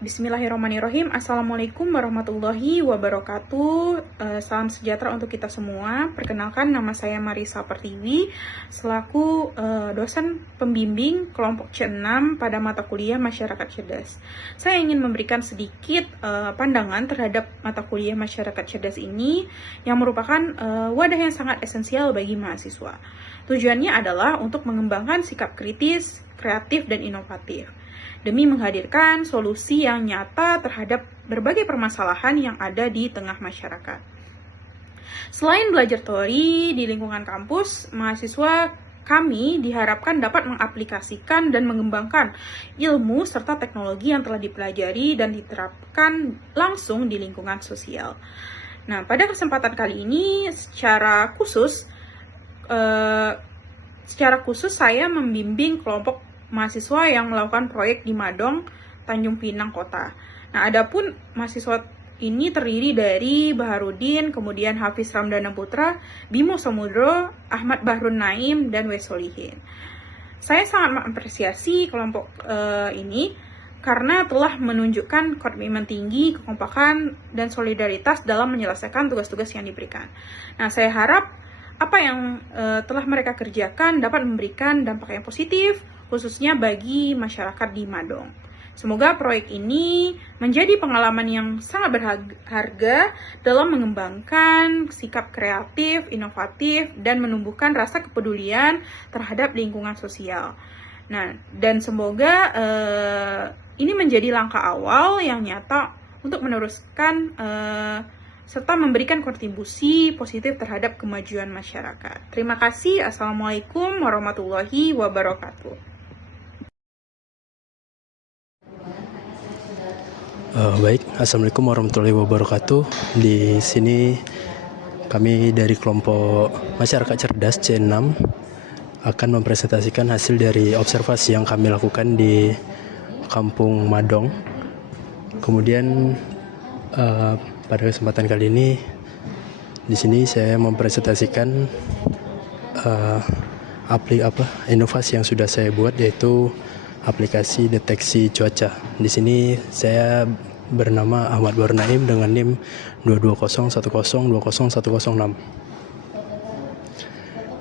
Bismillahirrahmanirrahim. Assalamualaikum warahmatullahi wabarakatuh. Salam sejahtera untuk kita semua. Perkenalkan, nama saya Marisa Pertiwi selaku dosen pembimbing kelompok C6 pada mata kuliah Masyarakat Cerdas. Saya ingin memberikan sedikit pandangan terhadap mata kuliah Masyarakat Cerdas ini yang merupakan wadah yang sangat esensial bagi mahasiswa. Tujuannya adalah untuk mengembangkan sikap kritis, kreatif, dan inovatif demi menghadirkan solusi yang nyata terhadap berbagai permasalahan yang ada di tengah masyarakat. Selain belajar teori di lingkungan kampus, mahasiswa kami diharapkan dapat mengaplikasikan dan mengembangkan ilmu serta teknologi yang telah dipelajari dan diterapkan langsung di lingkungan sosial. Nah, pada kesempatan kali ini secara khusus saya membimbing kelompok mahasiswa yang melakukan proyek di Madong, Tanjung Pinang Kota. Nah, adapun mahasiswa ini terdiri dari Baharudin, kemudian Hafiz Ramdana Putra, Bimo Samudro, Ahmad Bahrun Naim, dan Wesolihin. Saya sangat mengapresiasi kelompok ini karena telah menunjukkan komitmen tinggi, kekompakan, dan solidaritas dalam menyelesaikan tugas-tugas yang diberikan. Nah, saya harap apa yang telah mereka kerjakan dapat memberikan dampak yang positif, khususnya bagi masyarakat di Madong. Semoga proyek ini menjadi pengalaman yang sangat berharga dalam mengembangkan sikap kreatif, inovatif, dan menumbuhkan rasa kepedulian terhadap lingkungan sosial. Nah, dan semoga ini menjadi langkah awal yang nyata untuk meneruskan serta memberikan kontribusi positif terhadap kemajuan masyarakat. Terima kasih. Assalamualaikum warahmatullahi wabarakatuh. Baik, Assalamualaikum warahmatullahi wabarakatuh. Di sini kami dari kelompok Masyarakat Cerdas C6 akan mempresentasikan hasil dari observasi yang kami lakukan di Kampung Madong. Kemudian pada kesempatan kali ini di sini saya mempresentasikan inovasi yang sudah saya buat, yaitu aplikasi deteksi cuaca. Di sini saya bernama Ahmad Bahrun Naim dengan NIM 22010200106.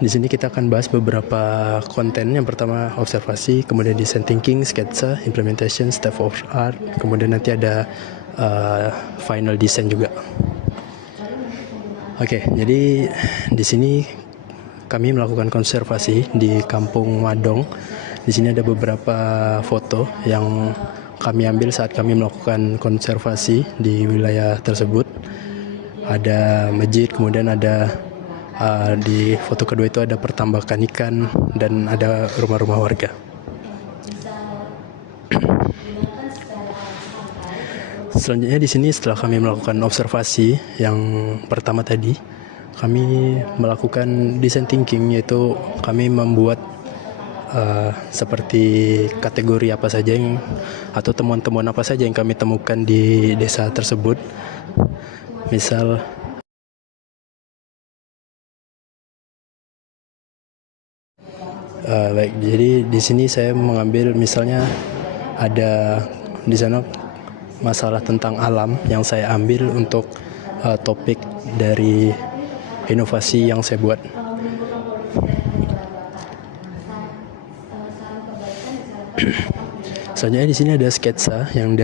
Di sini kita akan bahas beberapa konten. Yang pertama observasi, kemudian design thinking, sketsa, implementation, step of art, kemudian nanti ada final design juga. Oke, jadi di sini kami melakukan konservasi di Kampung Madong. Di sini ada beberapa foto yang kami ambil saat kami melakukan konservasi di wilayah tersebut. Ada masjid, kemudian ada di foto kedua itu ada pertambakan ikan dan ada rumah-rumah warga. Selanjutnya di sini setelah kami melakukan observasi yang pertama tadi, kami melakukan design thinking, yaitu kami membuat seperti kategori apa saja yang atau temuan-temuan apa saja yang kami temukan di desa tersebut. Misal baik, jadi di sini saya mengambil misalnya ada di sana masalah tentang alam yang saya ambil untuk topik dari inovasi yang saya buat. Selanjutnya di sini ada sketsa yang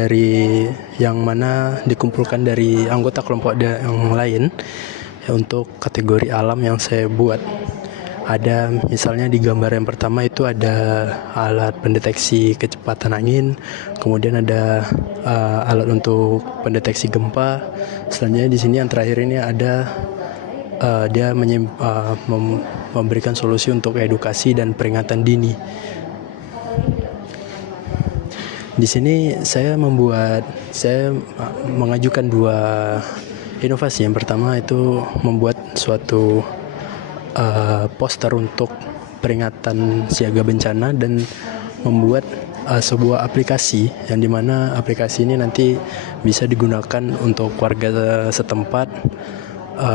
mana dikumpulkan dari anggota kelompok yang lain ya, untuk kategori alam yang saya buat. Ada misalnya di gambar yang pertama itu ada alat pendeteksi kecepatan angin, kemudian ada alat untuk pendeteksi gempa. Selanjutnya di sini yang terakhir ini ada dia memberikan solusi untuk edukasi dan peringatan dini. Di sini saya mengajukan dua inovasi. Yang pertama itu membuat suatu poster untuk peringatan siaga bencana dan membuat sebuah aplikasi yang dimana aplikasi ini nanti bisa digunakan untuk warga setempat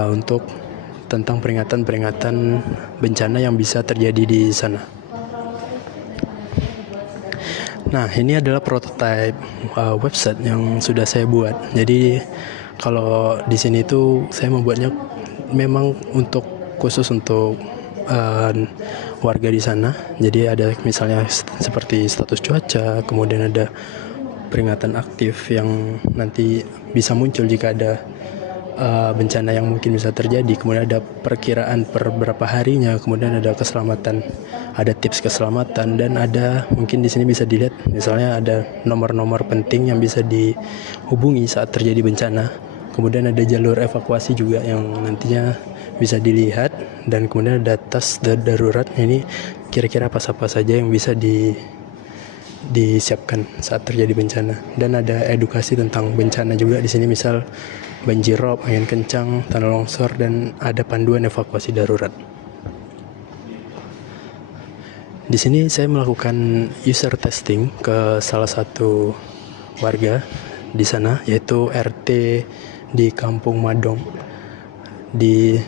untuk tentang peringatan bencana yang bisa terjadi di sana. Nah, ini adalah prototype website yang sudah saya buat. Jadi kalau di sini tuh saya membuatnya memang khusus untuk warga di sana. Jadi ada misalnya seperti status cuaca, kemudian ada peringatan aktif yang nanti bisa muncul jika ada bencana yang mungkin bisa terjadi, kemudian ada perkiraan per berapa harinya, kemudian ada keselamatan, ada tips keselamatan, dan ada mungkin di sini bisa dilihat misalnya ada nomor-nomor penting yang bisa dihubungi saat terjadi bencana, kemudian ada jalur evakuasi juga yang nantinya bisa dilihat, dan kemudian ada tas darurat. Ini kira-kira apa saja yang bisa disiapkan saat terjadi bencana, dan ada edukasi tentang bencana juga di sini, misal banjir rob, angin kencang, tanah longsor, dan ada panduan evakuasi darurat. Di sini saya melakukan user testing ke salah satu warga di sana, yaitu RT di Kampung Madong. Di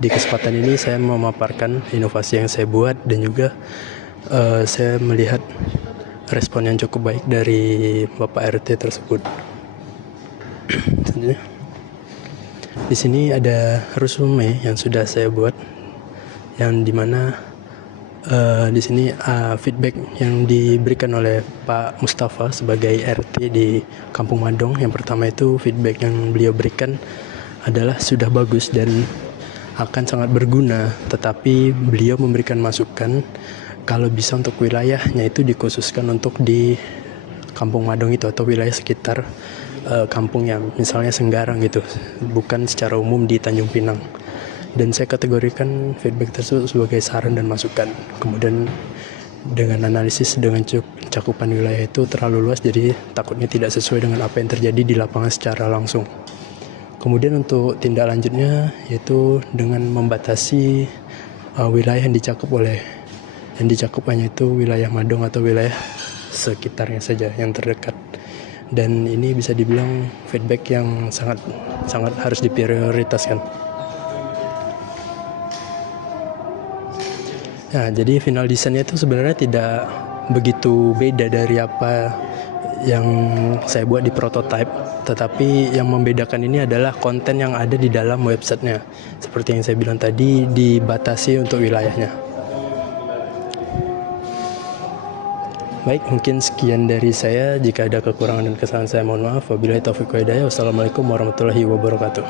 kesempatan ini saya memaparkan inovasi yang saya buat, dan juga saya melihat respon yang cukup baik dari Bapak RT tersebut. Di sini ada resume yang sudah saya buat, yang dimana di sini feedback yang diberikan oleh Pak Mustafa sebagai RT di Kampung Madong. Yang pertama itu feedback yang beliau berikan adalah sudah bagus dan akan sangat berguna, tetapi beliau memberikan masukan kalau bisa untuk wilayahnya itu dikhususkan untuk di Kampung Madong itu atau wilayah sekitar kampungnya, misalnya Senggarang gitu, bukan secara umum di Tanjung Pinang. Dan saya kategorikan feedback tersebut sebagai saran dan masukan. Kemudian dengan analisis dengan cakupan wilayah itu terlalu luas, jadi takutnya tidak sesuai dengan apa yang terjadi di lapangan secara langsung. Kemudian untuk tindak lanjutnya yaitu dengan membatasi wilayah yang dicakup hanya itu wilayah Madong atau wilayah sekitarnya saja yang terdekat. Dan ini bisa dibilang feedback yang sangat harus diprioritaskan. Nah, jadi final desainnya itu sebenarnya tidak begitu beda dari apa yang saya buat di prototype, tetapi yang membedakan ini adalah konten yang ada di dalam websitenya. Seperti yang saya bilang tadi, dibatasi untuk wilayahnya. Baik, mungkin sekian dari saya. Jika ada kekurangan dan kesalahan saya mohon maaf. Wabillahi taufiq wal hidayah. Wassalamualaikum warahmatullahi wabarakatuh.